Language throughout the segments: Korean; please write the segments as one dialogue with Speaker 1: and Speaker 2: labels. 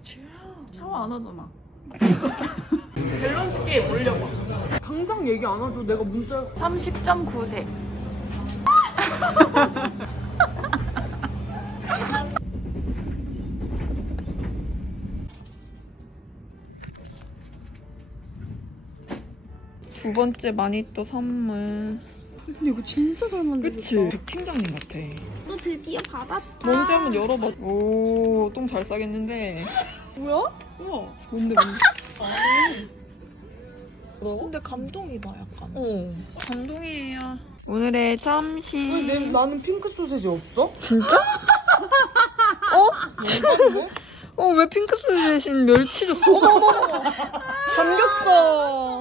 Speaker 1: 샤워 안 하잖아.
Speaker 2: 밸런스 게임 올려봐. 당장 얘기 안 하죠. 내가 문자
Speaker 1: 30.9세. 두 번째 마니또 선물.
Speaker 2: 근데 이거 진짜 잘 만들었다.
Speaker 1: 그치? 백 팀장님 같아.
Speaker 3: 너 드디어 받았다.
Speaker 1: 먼지 한번 열어봐. 오, 똥 잘 싸겠는데.
Speaker 3: 뭐야?
Speaker 1: 우와, 뭔데, 뭔데?
Speaker 3: 근데 감동이다 약간.
Speaker 1: 감동이에요. 오늘의 점심.
Speaker 2: 나는 핑크 소세지 없어?
Speaker 1: 진짜? 왜 핑크스 대신 멸치 줬어? 어머머머. 감겼어.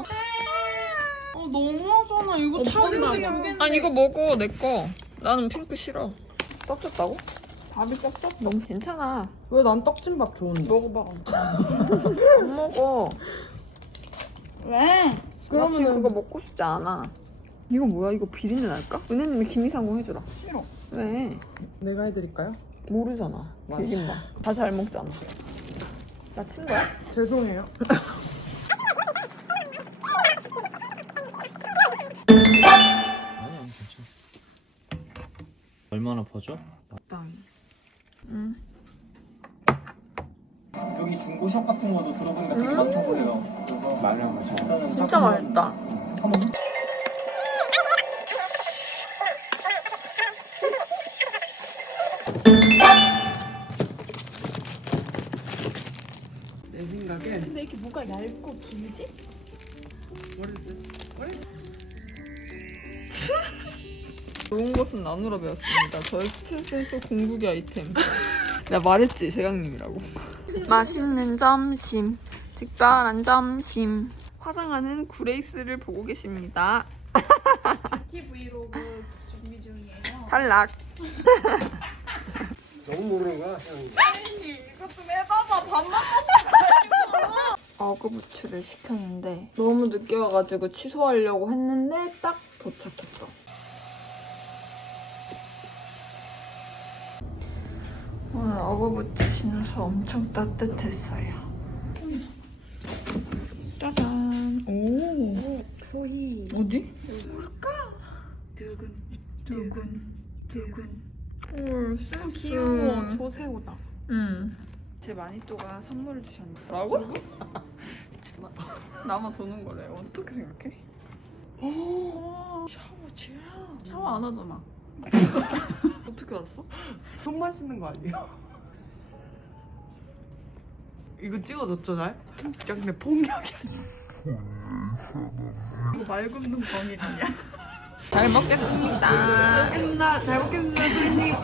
Speaker 2: 너무하잖아. 이거 다
Speaker 1: 아니, 이거 먹어, 내 거. 나는 핑크 싫어. 떡졌다고? 밥이 떡졌어. 너무 괜찮아.
Speaker 2: 왜 난 떡진밥 좋은데?
Speaker 1: 먹어봐. 안 먹어.
Speaker 3: 왜?
Speaker 1: 나 지금 그거 먹고 싶지 않아. 이거 뭐야? 이거 비린내 날까? 은혜님이 김이상궁 해주라. 싫어. 왜?
Speaker 2: 내가 해드릴까요?
Speaker 1: 모르잖아. 비린맛. 다 잘 먹잖아. 나 친 거야?
Speaker 2: 죄송해요.
Speaker 4: 아니야, 괜찮아. 얼마나 퍼져?
Speaker 1: 응.
Speaker 4: 여기 중고샵 같은 거도 들어보니까 되게 많다고 해요. 그래서 말이랑 같이.
Speaker 1: 진짜 맛있다.
Speaker 4: 한번.
Speaker 2: 내 생각에
Speaker 3: 근데 이렇게 뭐가 얇고 길지?
Speaker 1: 좋은 것은 나누러 배웠습니다. 저의 스트레스 공부기 아이템. 내가 말했지, 세강님이라고. 맛있는 점심, 특별한 점심. 화장하는 구레이스를 보고 계십니다.
Speaker 3: 뷰티 브이로그 준비 중이에요.
Speaker 1: 탈락.
Speaker 5: 너무 모르는 거야, 세영이.
Speaker 3: 이것 좀 해봐봐. 밥만
Speaker 1: 어그부츠를 시켰는데 너무 늦게 와가지고 취소하려고 했는데 딱 도착했어. 오늘 어그부츠 신어서 엄청 따뜻했어요. 짜잔. 오.
Speaker 3: 소희.
Speaker 1: 어디?
Speaker 3: 두근.
Speaker 1: 두근. 헐, 센스.
Speaker 3: 귀여워. 조새우다.
Speaker 1: 응. 제 마니또가 선물을 주셨는데. 뭐라고? 나만 도는 거래. 어떻게 생각해? 샤워 안 하잖아. 어떻게 알았어?
Speaker 2: 손 마시는 거 아니에요? 이거 찍어줬죠, 날? 진짜 근데 폭력이 아니야. 이거 말 굽는 범이 아니야.
Speaker 1: 잘 먹겠습니다.
Speaker 2: 잘 먹겠습니다, 선생님.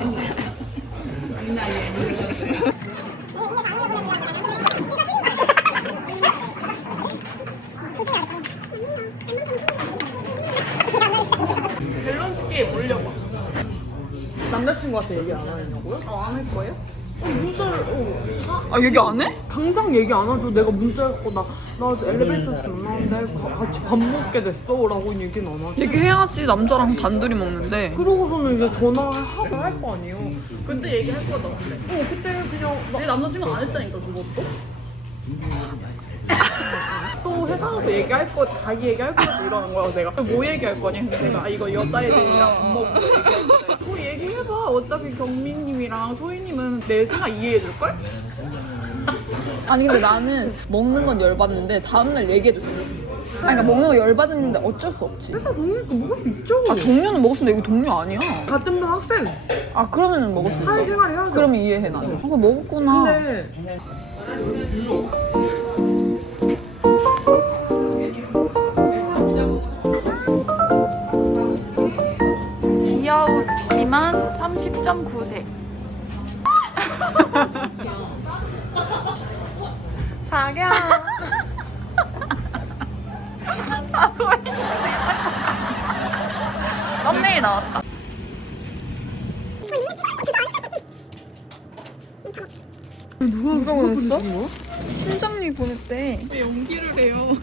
Speaker 2: 밸런스 게임 올려봐. 남자친구한테 얘기 안 하냐고요?
Speaker 3: 안 할 거예요?
Speaker 2: 문자를
Speaker 1: 아, 얘기 안 해?
Speaker 2: 당장 얘기 안 하죠. 내가 문자했고 나 엘리베이터에서 올라왔는데 같이 밥 먹게 됐어 라고 얘기는 안 하죠.
Speaker 1: 얘기해야지. 남자랑 단둘이 먹는데.
Speaker 2: 그러고서는 이제 전화하고 할 거 아니에요.
Speaker 3: 그때 얘기할 거잖아. 근데.
Speaker 2: 그때 그냥
Speaker 3: 내 남자친구가 안 했다니까 그것도.
Speaker 2: 또 회사에서 얘기할 거지, 자기 얘기할 거지 이러는 거야. 내가 뭐 얘기할 거냐? 근데 내가 이거 여자애들이랑 밥 먹고 얘기할 거야. 뭐 얘기해봐. 어차피 경민님이랑 소희님은 내 생각 이해해줄걸?
Speaker 1: 아니, 근데 나는 먹는 건 열받는데 다음날 얘기해도 돼. 아니, 그러니까 먹는 거 열받았는데 어쩔 수 없지.
Speaker 2: 회사 동료니까 먹을 수 있죠.
Speaker 1: 아, 동료는 먹었는데 여기 동료 아니야.
Speaker 2: 같은 반 학생
Speaker 1: 아, 그러면 먹을 수 있어.
Speaker 2: 사회생활 해야죠.
Speaker 1: 그러면 이해해, 나는. 아, 먹었구나.
Speaker 2: 근데
Speaker 1: 귀여우지만 30.9세. 사겨. 썸네일 나왔다. 누가 보냈어? 심장리 보냈대. 연기를 해요.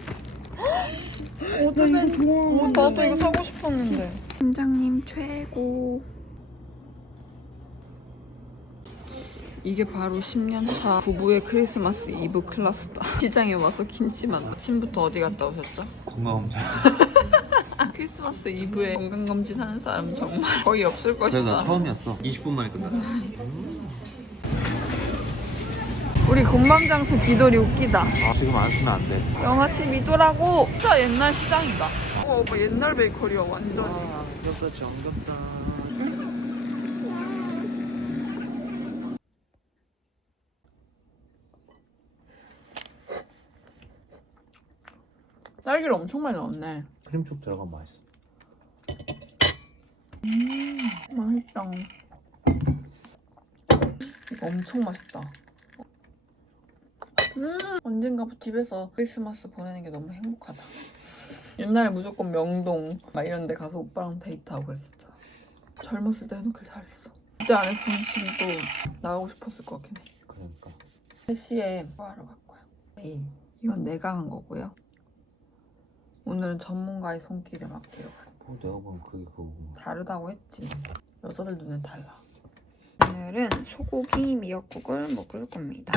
Speaker 2: 나 이거 좋아.
Speaker 1: 나도 이거 사고 싶었는데. 팀장님 최고. 이게 바로 10년차 부부의 크리스마스 이브 클래스다. 시장에 와서 김치 만나. 아침부터 어디 갔다 오셨죠?
Speaker 5: 건강검진.
Speaker 1: 크리스마스 이브에 건강검진 하는 사람 정말 거의 없을 것이다.
Speaker 5: 그래서 나 처음이었어. 20분 만에 끝났어.
Speaker 1: 우리 군밤장수 기돌이 웃기다.
Speaker 5: 지금 안 쓰면 안 돼.
Speaker 1: 영하 12도라고. 진짜 옛날 시장이다. 오빠 옛날 베이커리야 완전히.
Speaker 5: 정겹다 정겹다.
Speaker 1: 딸기를 엄청 많이 넣었네.
Speaker 5: 크림축 들어가면 맛있어.
Speaker 1: 맛있다. 이거 엄청 맛있다. 언젠가 집에서 크리스마스 보내는 게 너무 행복하다. 옛날에 무조건 명동 막 이런 데 가서 오빠랑 데이트하고 그랬었잖아. 젊었을 때 해놓길 잘했어. 그때 안 했으면 지금 또 나가고 싶었을 것 같긴 해.
Speaker 5: 그러니까.
Speaker 1: 3시에 뭐하러 갈 거야? 내일. 이건 내가 한 거고요. 오늘은 전문가의 손길에 맡기러 갈 거야.
Speaker 5: 뭐 내가 보면 그게 그거구나.
Speaker 1: 다르다고 했지. 여자들 눈엔 달라. 오늘은 소고기 미역국을 먹을 겁니다.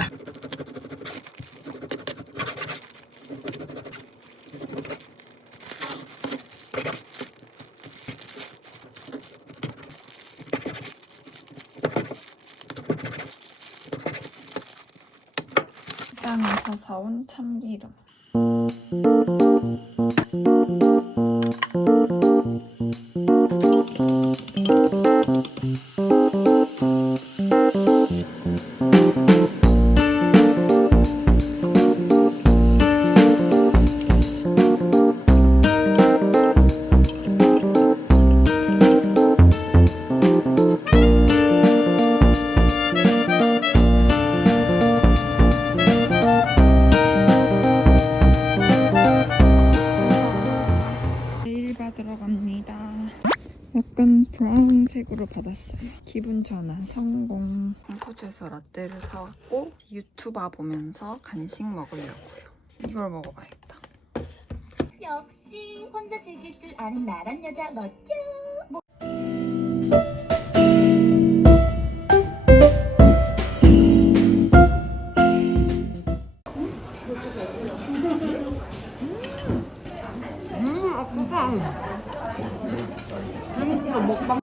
Speaker 1: 시장에서 사온 참기름. 내일 받으러 갑니다. 약간 브라운색으로 받았어요. 기분 전환 성공. 홈코즈에서 라떼를 사왔고 유튜버 보면서 간식 먹으려고요. 이걸 먹어봐야겠다.
Speaker 6: 역시 혼자 즐길 줄 아는 나란 여자 멋져.
Speaker 1: 먹방